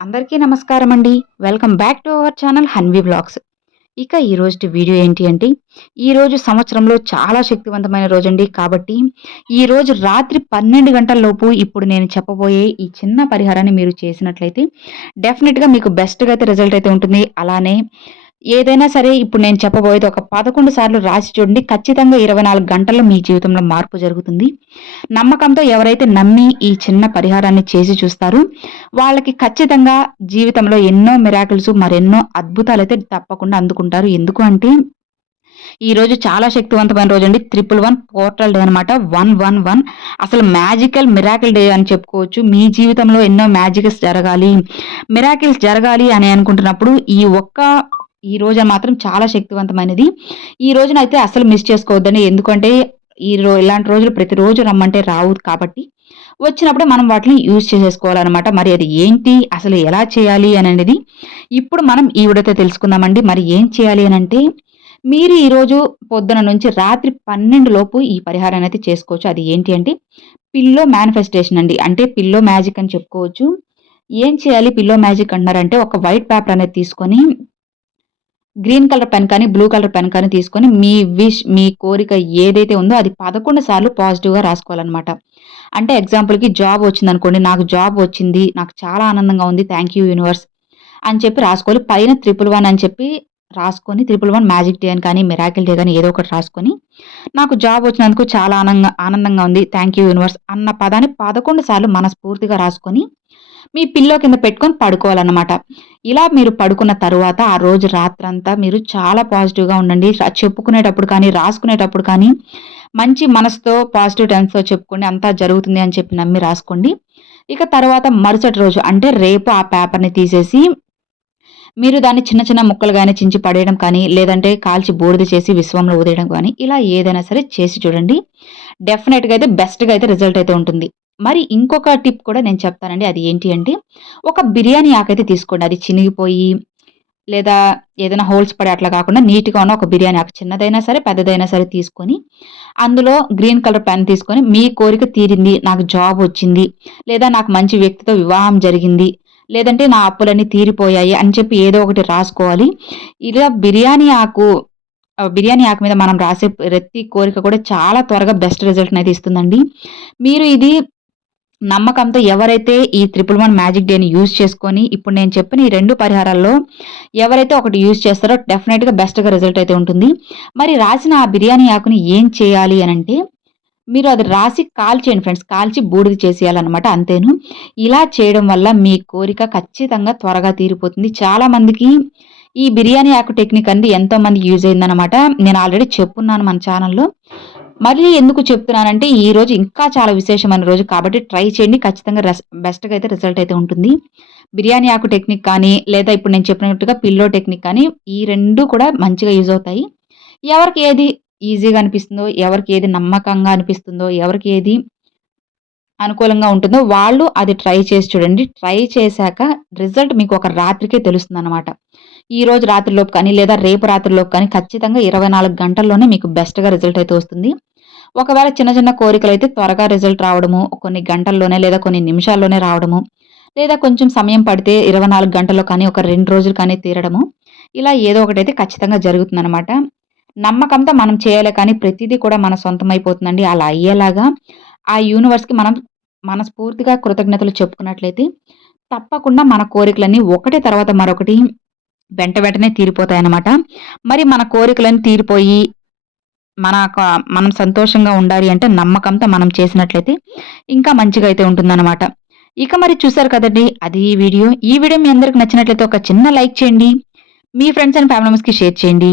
అందరికీ నమస్కారం అండి welcome back to our channel Hanvi vlogs ఇక ఈరోజు వీడియో ఏంటి అంటే ఈ రోజు సంవత్సరంలో చాలా శక్తివంతమైన రోజు అండి కాబట్టి ఈ రోజు రాత్రి పన్నెండు గంటల్లోపు ఇప్పుడు నేను చెప్పబోయే ఈ చిన్న పరిహారాన్ని మీరు చేసినట్లయితే డెఫినెట్గా మీకు బెస్ట్గా అయితే రిజల్ట్ అయితే ఉంటుంది. అలానే ఏదైనా సరే ఇప్పుడు నేను చెప్పబోయేది ఒక పదకొండు సార్లు రాసి చూడండి. ఖచ్చితంగా ఇరవై నాలుగు గంటల్లో మీ జీవితంలో మార్పు జరుగుతుంది. నమ్మకంతో ఎవరైతే నమ్మి ఈ చిన్న పరిహారాన్ని చేసి చూస్తారు వాళ్ళకి ఖచ్చితంగా జీవితంలో ఎన్నో మిరాకిల్స్ మరెన్నో అద్భుతాలు అయితే తప్పకుండా అందుకుంటారు. ఎందుకు అంటే ఈ రోజు చాలా శక్తివంతమైన రోజు అండి. త్రిపుల్ వన్ పోర్టల్ డే అనమాట వన్ వన్ వన్. అసలు మ్యాజికల్ మిరాకిల్ డే అని చెప్పుకోవచ్చు. మీ జీవితంలో ఎన్నో మ్యాజిక్స్ జరగాలి మిరాకిల్స్ జరగాలి అని అనుకుంటున్నప్పుడు ఈ ఒక్క ఈ రోజు మాత్రం చాలా శక్తివంతమైనది. ఈ రోజునైతే అసలు మిస్ చేసుకోవద్దండి. ఎందుకంటే ఈ రో ఇలాంటి రోజులు ప్రతిరోజు రమ్మంటే రావు కాబట్టి. వచ్చినప్పుడు మనం వాటిని యూజ్ చేసేసుకోవాలన్నమాట. మరి అది ఏంటి? అసలు ఎలా చేయాలి అని అనేది ఇప్పుడు మనం ఈ విడత తెలుసుకుందామండి. మరి ఏం చేయాలి అని అంటే మీరు ఈరోజు పొద్దున నుంచి రాత్రి పన్నెండు లోపు ఈ పరిహారాన్ని అయితే చేసుకోవచ్చు. అది ఏంటి అంటే పిల్లో మేనిఫెస్టేషన్ అండి. అంటే పిల్లో మ్యాజిక్ అని చెప్పుకోవచ్చు. ఏం చేయాలి? పిల్లో మ్యాజిక్ అంటున్నారంటే ఒక వైట్ పేపర్ అనేది తీసుకొని గ్రీన్ కలర్ పెన్ కానీ బ్లూ కలర్ పెన్ కానీ తీసుకొని మీ విష్ మీ కోరిక ఏదైతే ఉందో అది పదకొండు సార్లు పాజిటివ్గా రాసుకోవాలన్నమాట. అంటే ఎగ్జాంపుల్కి జాబ్ వచ్చింది అనుకోండి నాకు జాబ్ వచ్చింది నాకు చాలా ఆనందంగా ఉంది థ్యాంక్ యూ యూనివర్స్ అని చెప్పి రాసుకోవాలి. పైన త్రిపుల్ వన్ అని చెప్పి రాసుకొని త్రిపుల్ వన్ మ్యాజిక్ డే అని కానీ మిరాకిల్ డే కానీ ఏదో ఒకటి రాసుకొని నాకు జాబ్ వచ్చినందుకు చాలా ఆనందంగా ఆనందంగా ఉంది. థ్యాంక్ యూ యూనివర్స్ అన్న పదాన్ని పదకొండు సార్లు మనస్ఫూర్తిగా రాసుకొని మీ పిల్లో కింద పెట్టుకొని పడుకోవాలన్నమాట. ఇలా మీరు పడుకున్న తర్వాత ఆ రోజు రాత్రంతా మీరు చాలా పాజిటివ్గా ఉండండి. చెప్పుకునేటప్పుడు కానీ రాసుకునేటప్పుడు కానీ మంచి మనసుతో పాజిటివ్ టెన్స్తో చెప్పుకోండి. అంతా జరుగుతుంది అని చెప్పి నమ్మి రాసుకోండి. ఇక తర్వాత మరుసటి రోజు అంటే రేపు ఆ పేపర్ని తీసేసి మీరు దాన్ని చిన్న చిన్న ముక్కలుగానే చించి పడేయడం కానీ లేదంటే కాల్చి బూడిద చేసి విశ్వంలో ఊదేయడం కానీ ఇలా ఏదైనా సరే చేసి చూడండి. డెఫినెట్గా అయితే బెస్ట్గా అయితే రిజల్ట్ అయితే ఉంటుంది. మరి ఇంకొక టిప్ కూడా నేను చెప్తానండి. అది ఏంటి అంటే ఒక బిర్యానీ ఆకైతే తీసుకోండి. అది చినిగిపోయి లేదా ఏదైనా హోల్స్ పడే అట్లా కాకుండా నీట్గా ఉన్న ఒక బిర్యానీ ఆకు చిన్నదైనా సరే పెద్దదైనా సరే తీసుకొని అందులో గ్రీన్ కలర్ పెన్ తీసుకొని మీ కోరిక తీరింది నాకు జాబ్ వచ్చింది లేదా నాకు మంచి వ్యక్తితో వివాహం జరిగింది లేదంటే నా అప్పులన్నీ తీరిపోయాయి అని చెప్పి ఏదో ఒకటి రాసుకోవాలి. ఇలా బిర్యానీ ఆకు బిర్యానీ ఆకు మీద మనం రాసే ప్రతి కోరిక కూడా చాలా త్వరగా బెస్ట్ రిజల్ట్ అయితే ఇస్తుందండి. మీరు ఇది నమ్మకంతో ఎవరైతే ఈ త్రిపుల్ వన్ మ్యాజిక్ డేని యూజ్ చేసుకొని ఇప్పుడు నేను చెప్పిన ఈ రెండు పరిహారాల్లో ఎవరైతే ఒకటి యూజ్ చేస్తారో డెఫినెట్గా బెస్ట్గా రిజల్ట్ అయితే ఉంటుంది. మరి రాసిన ఆ బిర్యానీ ఆకుని ఏం చేయాలి అని అంటే మీరు అది రాసి కాల్చేయండి ఫ్రెండ్స్. కాల్చి బూడిద చేసేయాలన్నమాట అంతేను. ఇలా చేయడం వల్ల మీ కోరిక ఖచ్చితంగా త్వరగా తీరిపోతుంది. చాలామందికి ఈ బిర్యానీ ఆకు టెక్నిక్ అనేది ఎంతోమంది యూజ్ అయిందనమాట నేను ఆల్రెడీ చెప్పున్నాను మన ఛానల్లో. మళ్ళీ ఎందుకు చెప్తున్నానంటే ఈ రోజు ఇంకా చాలా విశేషమైన రోజు కాబట్టి ట్రై చేయండి. ఖచ్చితంగా రెస్ బెస్ట్గా అయితే రిజల్ట్ అయితే ఉంటుంది. బిర్యానీ ఆకు టెక్నిక్ కానీ లేదా ఇప్పుడు నేను చెప్పినట్టుగా పిల్లో టెక్నిక్ కానీ ఈ రెండు కూడా మంచిగా యూజ్ అవుతాయి. ఎవరికి ఏది ఈజీగా అనిపిస్తుందో ఎవరికి ఏది నమ్మకంగా అనిపిస్తుందో ఎవరికి ఏది అనుకూలంగా ఉంటుందో వాళ్ళు అది ట్రై చేసి చూడండి. ట్రై చేశాక రిజల్ట్ మీకు ఒక రాత్రికే తెలుస్తుంది అనమాట ఈ రోజు రాత్రిలోపు కానీ లేదా రేపు రాత్రిలోపు కానీ ఖచ్చితంగా ఇరవై నాలుగు గంటల్లోనే మీకు బెస్ట్గా రిజల్ట్ అయితే వస్తుంది. ఒకవేళ చిన్న చిన్న కోరికలు అయితే త్వరగా రిజల్ట్ రావడము కొన్ని గంటల్లోనే లేదా కొన్ని నిమిషాల్లోనే రావడము లేదా కొంచెం సమయం పడితే ఇరవై నాలుగు గంటల్లో కానీ ఒక రెండు రోజులు కానీ తీరడము ఇలా ఏదో ఒకటైతే ఖచ్చితంగా జరుగుతుందనమాట నమ్మకంతో మనం చేయాలి కానీ ప్రతిదీ కూడా మన సొంతం అయిపోతుందండి అలా అయ్యేలాగా ఆ యూనివర్స్కి మనం మనస్ఫూర్తిగా కృతజ్ఞతలు చెప్పుకున్నట్లయితే తప్పకుండా మన కోరికలన్నీ ఒకటి తర్వాత మరొకటి వెంట వెంటనే తీరిపోతాయి అన్నమాట మరి మన కోరికలన్నీ తీరిపోయి మన మనం సంతోషంగా ఉండాలి అంటే నమ్మకంతో మనం చేసినట్లయితే ఇంకా మంచిగా అయితే ఉంటుందన్నమాట. ఇక మరి చూసారు కదండి అది ఈ వీడియో. ఈ వీడియో మీ అందరికి నచ్చినట్లయితే ఒక చిన్న లైక్ చేయండి. మీ ఫ్రెండ్స్ అండ్ ఫ్యామిలీ మెంబర్స్కి షేర్ చేయండి.